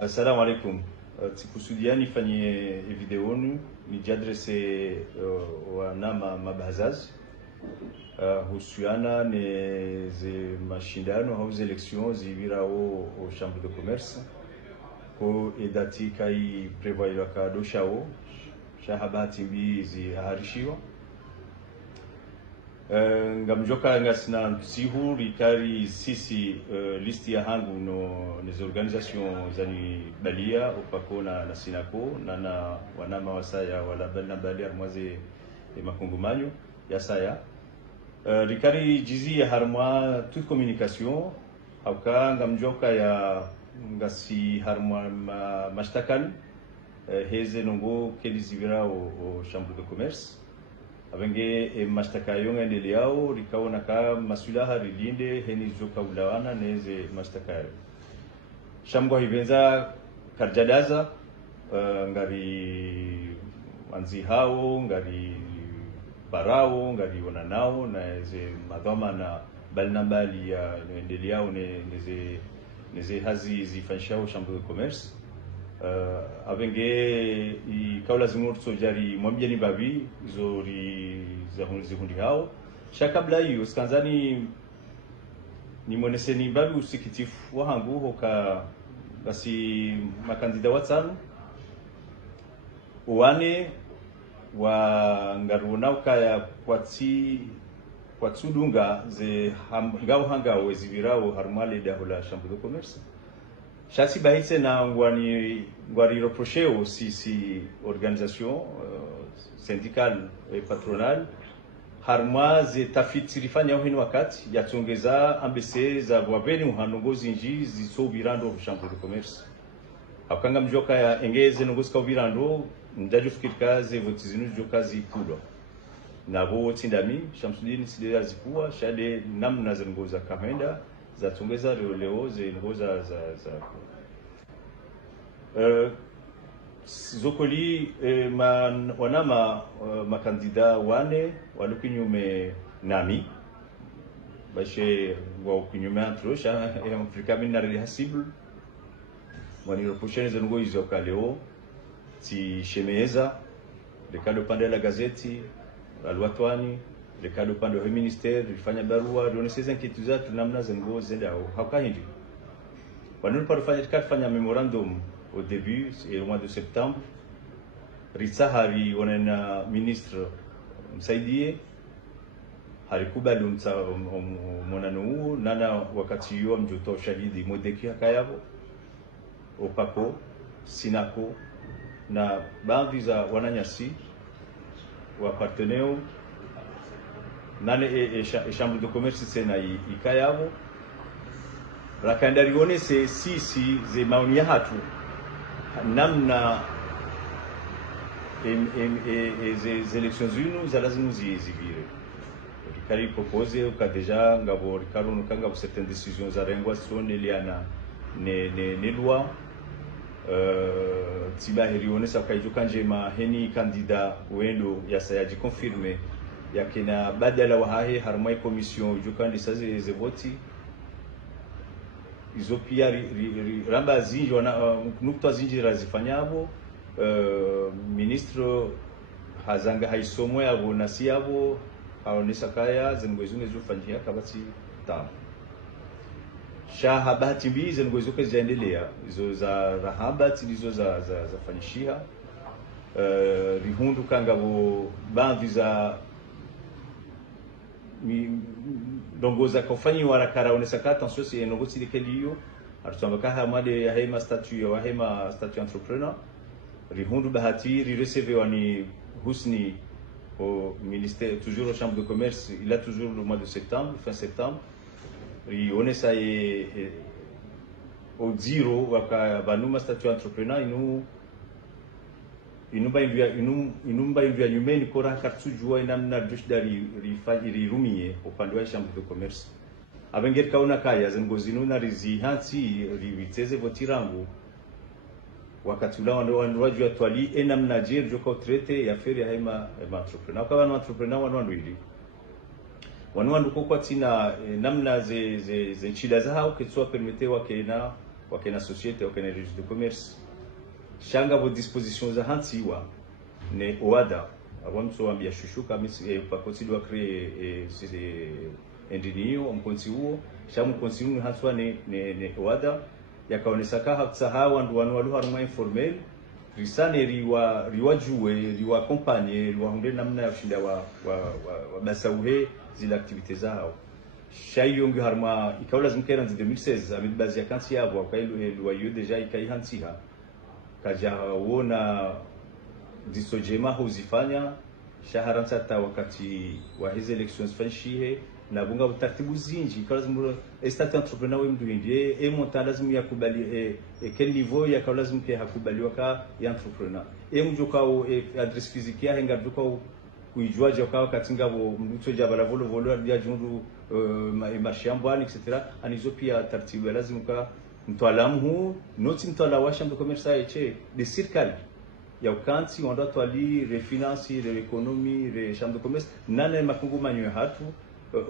Assalamu alaikum. Tikusudia nifanyie video nu nijadrese wanama mabahazaz husiana ne ze mashindano au ze election zibirao au chambre de commerce ko edati kai prevoywa ka doshao shahabati mbi ziharishiwa ngamjoka ngasina sihu rikari sisi listi ya hangu no les organisations zani balia upako na sinako na wanama wasaya wala balna balia mwaze makungumanyo ya saya rikari jizi ya harmwa toute communication hauka ngamjoka ya ngasi harmwa mashtakani heze nongo kelizivira o chambre de commerce avenge mashtaka yonga endeleao rikaona ka masulaha rilinde heni zoka ulawana neze mashtaka yao shamgwa hivenza karjadaza ngari anzi hao ngari barao ngari onanao na ze madhama na balnambali ya endeleao neze hazi zifanyishao chambre de commerce avenge ikaula zimurtso jari mwambia ni babi zori zikundi hao shakabla hiyo skanzani ni mweneseni babi usikitifu wahangu hoka basi makandida watano uwane wa ngaruna ukaya kwa tsudunga ze ngao hanga wezibirao harmale dahola chambre de commerce Chasi bahise na ngwari reprocheo si organisation syndicale et patronale harma ze tafiti zilifanya hini wakati yatongeza ambese za wabeni uhanongozi nji zisobirando chambre de commerce akanga mjoka ya engeze nongozi ka ubirando ndaju fikirika ze votizinu joka zikulo nabo tindami Shamsuddin sile azikuwa shade namna za ngoza kamenda za tongeza leo ze ngoza za zokoli wanama makandida wane walukinyume nami bashe wa kunyume antrosha ya Afrika minari hasible wani reprochene za ngo izoka leo ti shemeza le kado pande la gazeti alwatwani le cadre pande au ministère ilifanya barua donner ses inquiétudes tunamna zengo zenda hauka hindi wanulu parufanya memorandum au début et au mois de septembre ritsa hari wanena ministre msaidie halikubali monanu nana wakati yuo mjuto shahidi modeki hakayabo opako sinako na baadhi za wananyasi wa parteneo nane chambre de commerce sena ikayabo rakandarione se sisi ze maoni ya hatu namna ze elections zinu za lazima zivire rikari propose uka deja ngabo rikaro nukanga certaines décisions za rengwa sone liana ne loi tibahiri onesa kaijuka njema heni kandida wendo yasayaji confirmer yakina badala wahahe harmai commission jukandi saze zevoti izo pia ramba zinji wana nukta zinji razifanyabo ministro hazanga haisomo yabo nasiabo haonesa kaya zengwezunge zufanyia kabati tano shahabati mbi zengwezuke ziendelea izo za rahabati izo za fanyishia rihundu kangabo bandhi za dongoza kofanyi warakara onesaka attention si nongozi lekeliyo arutambaka hamade ya hema statut entrepreneur rihundu bahati receve wani husni au ministère toujours au chambre de commerce il a toujours le mois de septembre fin septembre ri onesa au zero waka banuma statut entrepreneur inumba india nyumeni kora kartu jua inamna dushdari rifajiri rumie upande wa chambre de commerce abenger kauna kaya zengozinu na rizi hansi riviteze votirangu wakati ula wanwaju ya twali enamna jir joka utrete ya feri ya hema entrepreneur kwa entrepreneur wanwili wanwandu kwa tina namna ze nchida za hao kitsua permite wakena wakena société wakena registre de commerce shanga vo dispositions za hansiwa ne oada awamso ambia shushuka misi pakoti do créer engineer mkonsi huo shamu konsi huo hanswa ne oada yakaonesa ka hatsahawa ndu wanu haruma informel risane riwa juwe riwa compagnie riwa hunde namna ya kushinda wa basauhe zile activités zao shayongi harma ikawa lazima kera 2016 amid bazi ya kansi yabo kwa ilwa yo deja ikai hansiha kaja wona disojema huzifanya shaharansa ta wakati wa hizo elections fanshihe na bunga utaratibu zinji kwa lazima estate entrepreneur we mduindi monta lazima yakubali quel niveau ya lazima ke hakubaliwa ka ya entrepreneur mjoka adresse physique ya henga duka kuijua joka katinga bo mtu jabala volo ya jundu mashambani etc anizo pia taratibu lazima ka mtaalamu huu noti mtaala wa chambre de commerce eche de circle ya ukanti on doit ali refinancer l'économie les chambres de commerce nane makungu manyo hatu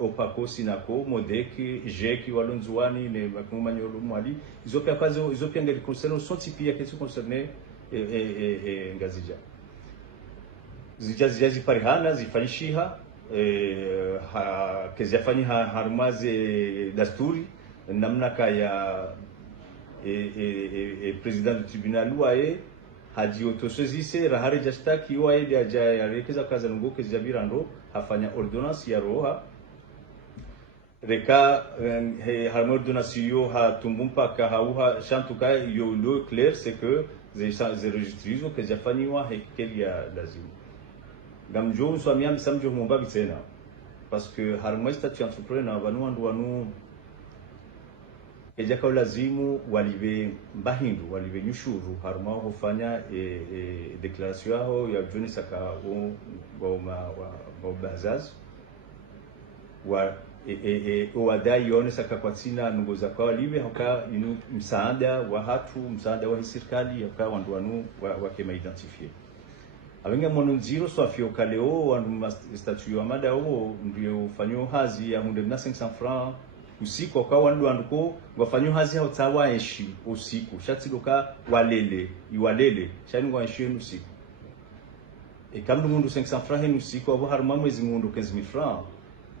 opako sinako modeki jeki walonzuani ne makungu manyo mwali izopia kazo izopia ngeli concerne sont tipia que concerne ngazija zijazi parihana zifanyishiha kezafani harmaze dasturi namna kaya président du tribunal wae haji autosezise rahari jastaki wae aja yarekeza kaza ngo kezabirando hafanya ordonnance ya roha reka harmo ordonnance yo ha tumbumpa ka hauha shantuka yo lo clair c'est que ze registres que zafani wa hekeli ya lazima gamjo swamia msamjo mumbabi tena parce que harmo statut entrepreneur wanu ejaka lazimu walibe mbahindu walibe nyushuru haruma hufanya declaration yao ya juni saka wa bazaz wa wadai yone saka kwa tina nungoza kwa walibe haka inu msaada wa hatu msaada wa serikali haka wandu wanu wakema identifier abenga mononziro swafio kaleo wandu statut ya mada huo ndio fanyo hazi ya 500 francs usiku kwa wanduko wafanyo hazi hautawa eshi usiku shatiloka walele shani kwa eshi usiku kamdu mundu 500 francs usiku abo haruma mwezi mundu 15000 francs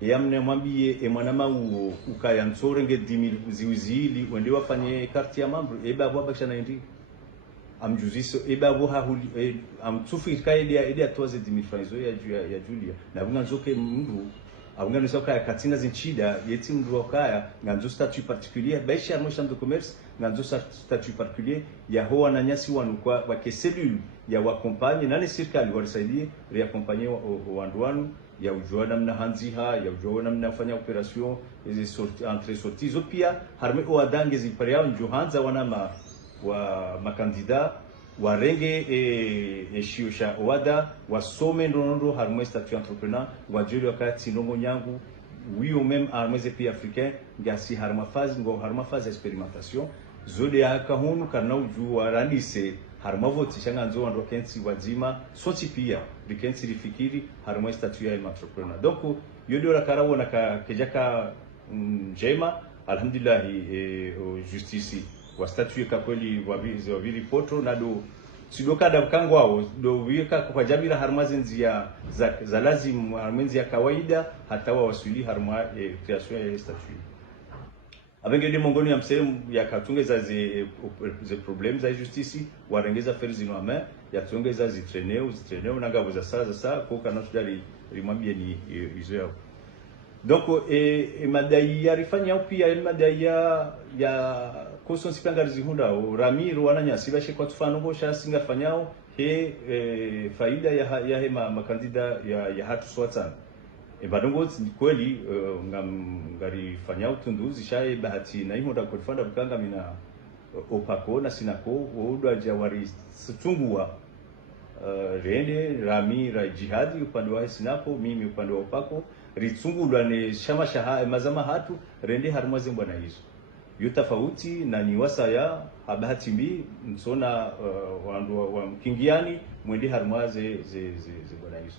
yamne mwambie mwana mawo ukaya nsorenge 10000 ziwizili wende wafanye carte ya mambo abo bakshana ndi amjuziso abo hahuli amtsufi kaide atoze 10000 francs ya Julia na bunga nzoke mundu abunga nisoka katina zinchida yeti mdu kaya nganzo statut particulier baisha mo chambre de commerce nganzo statut particulier ya hoa na nyasi wanu kwa ke cellule ya wakompanye nani serikali walisaidie reaccompagner wanduanu ya ujua namna hanziha ya ujua namna kufanya operation hizi sorti entre sorties zo pia harme oadange ziparea njohanza wana makandida warenge shiosha wada wasome ndondo harmo statut entrepreneur wajuli wakati ndongo nyangu wiyo même armeze pays africain ngasi harma phase expérimentation zode akahunu kana uju warandise harma voti shanga nzo ndo kensi wazima soti pia dikensi lifikiri harmo statut ya entrepreneur donc yodo rakarawo na kejaka njema alhamdulillah justice wa statut ka kweli waviri poto na do sidoka da mkango wao do wika kwa jabira harmazenzi ya za lazim harmenzi ya kawaida hata wasuli harma creation ya statut abenge de mongoni ya msemu ya katungeza ze problems za justice warengeza feri zino main ya tungeza zitreneo na ngabo za saa kwa kana tudali rimwambie ni hizo yao donc madai yarifanya pia madai ya koso sipangarizi hunda Ramiro wananyasi bashe kwa tufano bosha singa fanyao faida ya hema makandida ya hatu swatana badongo kweli ngari fanyao tunduzi shaye bahati na himo da kufanda bukanga mina opako na sinako wodo ajawari situngua rende Ramira jihadi upande wa sinako mimi upande wa opako ritsungulwa ne shama shaha mazama hatu rende harmaze mbwana hizo yutafauti na ni wasaya habati mbi msona wandu wa mkingiani mwende harmaze ze mbwana hizo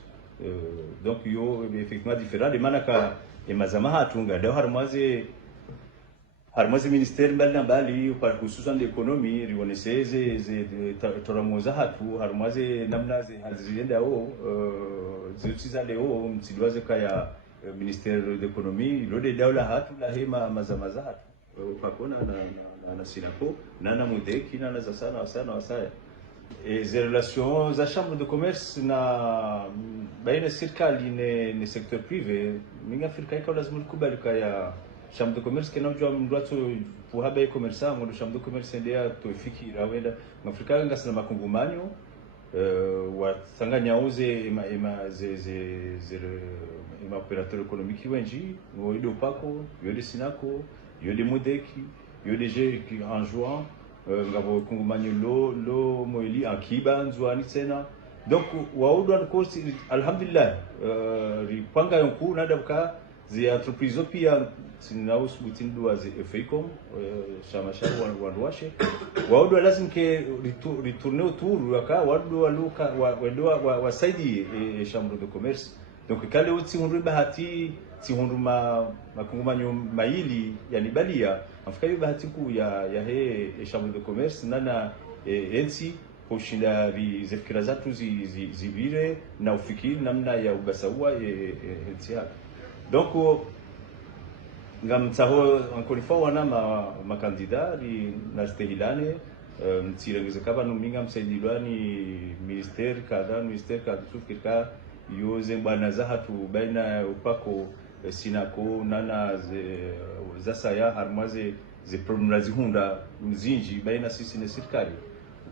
donc yo effectivement différent de manaka mazama hatu ngada harmaze harmazi ministeri mbali na mbali kwa hususan de ekonomi rionese ze toramoza hatu harmazi namna ze hazienda o zitiza leo mtidwaze kaya ministeri de ekonomi lode dawla hatu la hema mazamaza hatu pakona na sinako na mudeki na za sana wasaya les relations za chambre de commerce na baina serikali ne secteur privé minga Afrika iko lazima kubali kaya chambre de commerce que não já mudou pour haber comerciar quando chambre de commerce ndia to fikira wenda Afrika ngasa na makungumanyo watanganya uze ima operateur économique wenji no ido pako yo de sinako yo de modeki yo de je en juin ngabo kungumanyo lo moili akiba nzwani tena donc waudo en course alhamdulillah ripanga yonku nada buka zi entreprise pia sinausu butindu az efecom shamasha wanwashe waudo lazim ke retourner autour waka waudo waluka wasaidi chambre de commerce donc kale uti hundu bahati ti hundu makungumanyo maili yani balia afika bahati ku ya he chambre de commerce nana ensi kushinda vifikira zatu zivire na ufikiri namna ya ugasawa ensi hapa donc ngamtsaho encore une fois wana makandida na stehilane mtsirengeze kaba numinga msaidilwani ministeri kadha tufikika yoze bwana za hatu baina upako sinako nana za saya harmaze ze problem hunda mzinji baina sisi na serikali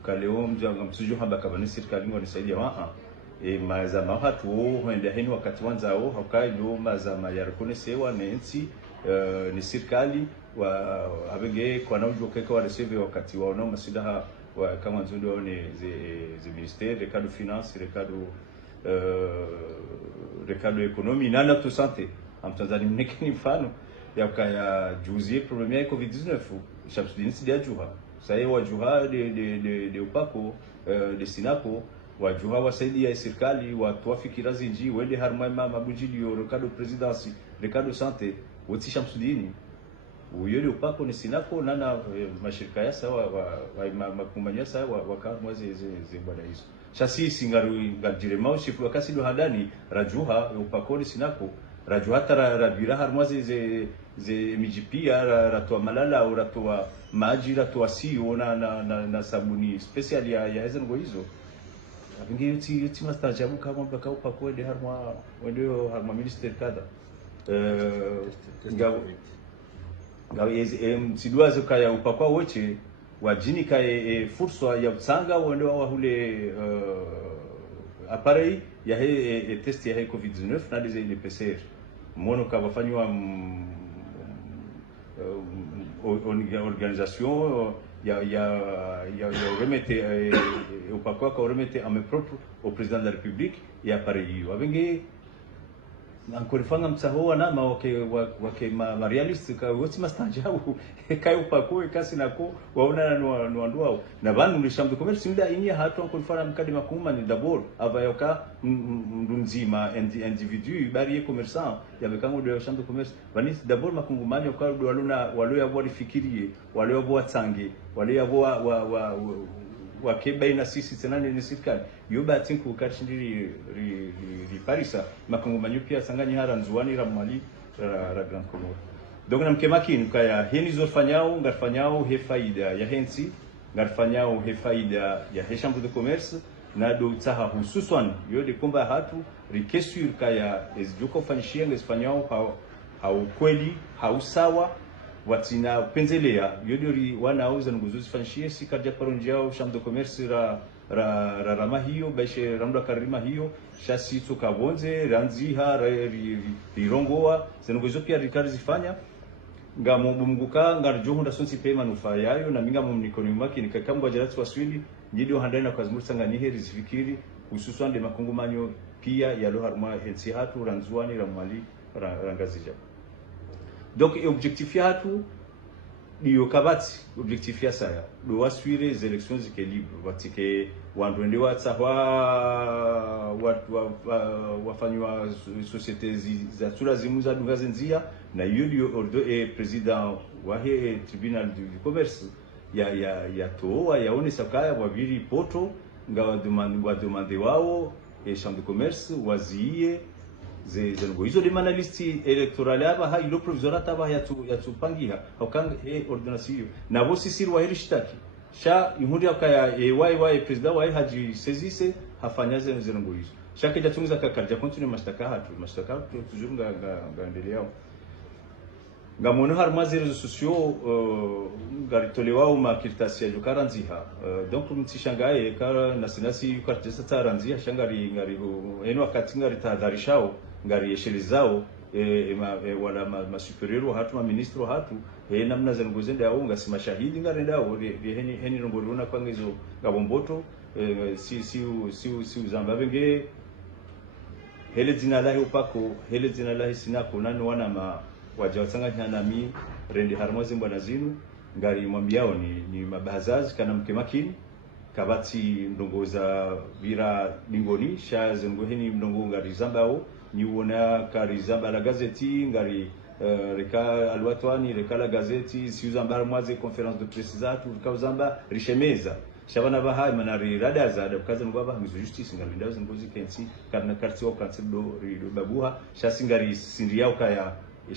ukaleo mjanga msujo hamba kaba ni serikali ngoni saidia mazama hatu huenda hini wakati wanzao haukailo mazama ya rekonesewa na nchi ni serikali wa abenge kwa naujo keka wa receive wakati waona masidaha wa kama nzondo ni ze ministère recado finance recado economy na to santé amtanzani mnekeni mfano ya juzie problème ya covid-19 shabsudini sidia juha sasa wa juha de upako de sinako wajuha wasaidia serikali watu wafikira zinji wende harma mabujilio recado presidency recado santé woti shamsudini uyole upako ni sinako nana mashirika ya sawa makumbanya sawa wakama ze bwana hizo shasi singaru ngajirema shifu wakasi do hadani rajuha upako ni sinako rajuha tara rabira harma ze mijipia ratwa malala au ratwa maji ratwa sio na sabuni special ya hizo hizo abingi yuti mastajabu kama mpaka upako wende harma minister kada sidwazo kaya upakwa wote wajini kaya fursa ya msanga wende wa hule appareil ya he test ya he covid-19 na des PCR mono ka wafanywa organisation ya remettre upakwa ka remettre en main propre au président de la République et appareil yo abenge ankorifanga mtsaho na wake ma realist ka wote mastajabu kai upako kasi nako waona no ndwao na bantu ni chambre de commerce nda inia hatu ankorifana mkadi makuma ni d'abord avayoka ndunzima individu bari commerçant yabekango de chambre de commerce bani d'abord makungumanyo kwa walo yabo lifikirie walo yabo tsange walo yabo wakebaina sisi tena ni serikali yoba tinku kachindiri parisa makungumanyo pia sanganya hara nzuani ra mali ra Grand Comore donc namkemakini kaya heni zofanyao ngarfanyao he faida ya hensi ngarfanyao he faida ya he chambre de commerce na do tsaha hususan yode komba hatu rikesur kaya ezjuko fanyishia ngesfanyao hau kweli hau sawa watina penzelea yodori wanauza nguzuzi fanshie sikaja paronjao chambre de commerce ra rama hiyo baishe ramda karima hiyo shasi tukabonze ranziha rirongoa zengozo pia rikari zifanya ngamumbuka ngarjohunda sonsi pe manufaa yayo na minga mumnikoni maki nikakambwa jaratu waswili nyidio handana kwa zimursa nganihe rizifikiri hususan de makungumanyo pia ya lo harma hensi hatu ranzuani ramali rangazija donc objectif yatu diyo kabati objectif ya saya do waswire les élections équilibre watike wandwende watsawa wafanywa sociétés za tula zimuza dunga zenzia na hiyo ordo president wa tribunal du commerce ya toa yaone sakaya waviri poto nga wademande wao chambre de commerce wazie zengo hizo de manalisti electoral aba ha ilo provisorat aba yatupangiha hokang ordonancio na vosi siri wa hirishtaki sha ihundi akaya wai president wai haji sezise hafanya zengo hizo shaka jatunza kakarja continue mashtaka toujours ngaendelea ngamono har mazere sociaux garitolewa uma kirtasi ya jukaranziha donc mtishangaye kara nasinasi yukartesa taranziha shangari ngari eno wakati ngari tahadharishao ngari yeshelizao wala ma superior hatu ma ministro hatu namna za ngozende au ngasi mashahidi ngari ndao heni ngoriona kwa hizo ngabomboto si uzamba benge hele jina lahi upako hele jina lahi sinako nani wana waja watsanga nami rendi harmozi mbona zinu ngari mwambiao ni mabazazi kana mke makini kabati ndongoza vira bingoni sha zengoheni ndongo ngari zambao ni uona kari zamba la gazeti ngari reka alwatwani reka la gazeti si uzamba mwaze conference de presse zatu reka uzamba rishemeza shabana baha manari radaza da kaza ngwa ba mizo justice ngari ndazo ngozi kensi karna karti wa kansi do babuha sha singari sindiao kaya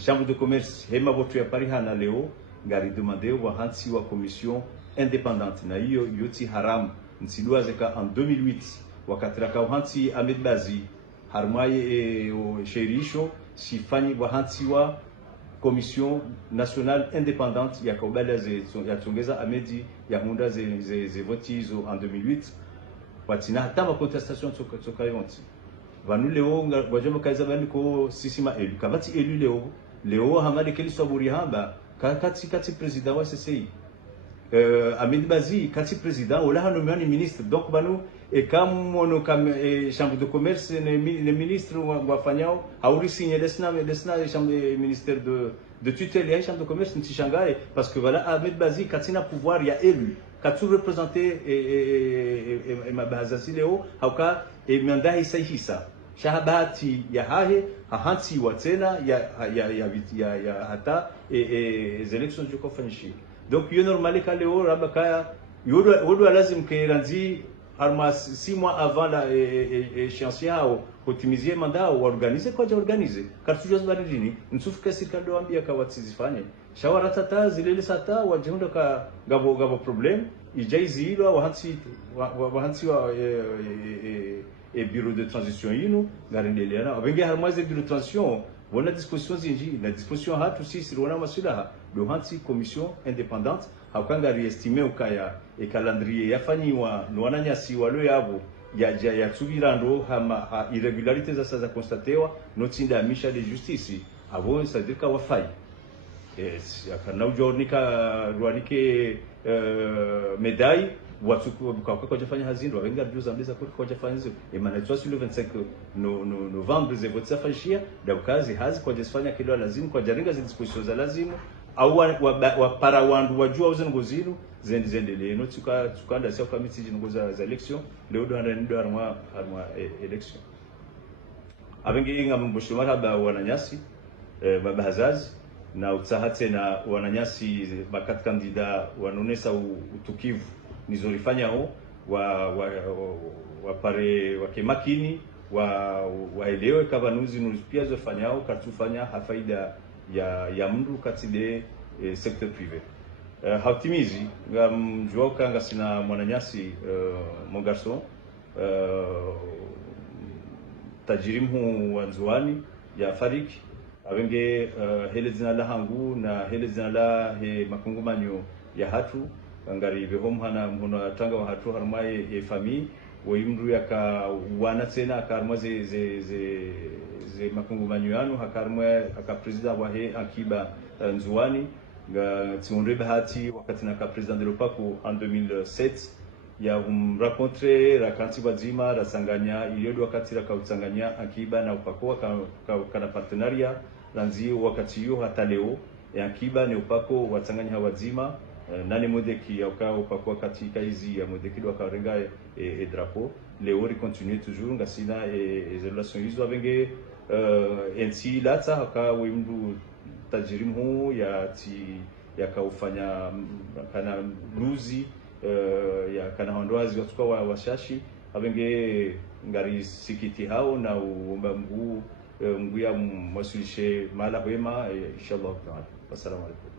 chambre de commerce hema botu ya parihana leo ngari demandé wa hansi wa commission indépendante na hiyo yoti haram nsidwa zeka en 2008 wakati raka hansi Ahmed Bazi harmaye sherisho sifani wa hansi wa commission nationale indépendante ya kaubala ya tongeza Ahmedi ya hunda ze votizo en 2008 watina hata ma contestation toka yonti vanu leo ngajoma kaiza bani ko sisima elu kabati elu leo hamadi keli saburi hamba kati president wa CCI Ahmed Bazi kati president wala hanomiani ministre donc banu et comme on chambre de commerce les ministres wafanyao hauri signé desna chambre ministère de tutelle ya chambre de commerce nti shangae parce que voilà Ahmed Bazi katina pouvoir ya élu katu représenter et mabazasi leo hauka mandahi saihisa shahabati ya hahe hahansi wa tena ya hata elections de kofanishi donc yo normali ka leo rabaka yodo lazim keranzi harma 6 mois avant la échéance yao kutimizie mandat au organiser kwa organiser kartujos baridini nsufuka sirikali waambia kwa watsizifanye shawara tata zilele sata wajunda ka gabo problem ijaizi hilo wahansi wa bureau de transition yinu ngarendelea abenge harmaze bureau de transition wana disposition zinji na disposition hatu sisi wana masulaha do hansi commission indépendante hakanga reestimer ukaya e calendrier yafanyiwa nwananyasi walo yabo ya tsubirando ha irregularités za constatewa notinda misha de justice abo sadika wafai akana ujonika ruanike médaille watu kwa jafanya hazindo wabenga juza mbeza kwa jafanya hizo emanatwa sur le 25 novembre ze vote safashia da kazi hazi kwa jafanya kilo lazima kwa jaringa za dispositions za lazima au wa para wandu wajua uzengo zinu zendelee no tukanda sio committee jingoza za election leo ndo harma election abengi inga mbushumara ba wananyasi baba hazazi na utsahate na wananyasi bakat kandida wanonesa utukivu nizolifanya wapare wakemakini waelewe kabanuzi nuzipia zofanyao katufanya hafaida ya mndu katide secteur privé hautimizi mjuoka ngasina mwananyasi mon garçon tajirimhu wanzuani ya fariki abenge hele zina la hangu na hele zina la makungumanyo ya hatu ngari behomhana mhono atanga wa hatu harmaye e famille woimru yaka wana tena akarma ze makungumanyo yanu hakarma aka president wa akiba nzuani nga tsiondre bahati wakati na ka president de l'OPACO en 2007 ya rencontre rakanti wazima rasanganya iliyodo wakati la kautsanganya akiba na UPACO kana partenariat lanzi wakati yo hata leo ya akiba na UPACO watsanganya wazima nani modeki ya UPACO katika hizi ya modeki do karenga et drapeau leo continue toujours ngasina et relations hizo abenge ensi latsa ka wimdu tajirimu yakaufanya kana luzi ya kana hondoazi watuka washashi abenge ngari sikiti hao na uomba mguu ya mwasilishe mala wema inshallah taala. Wassalamu alaikum.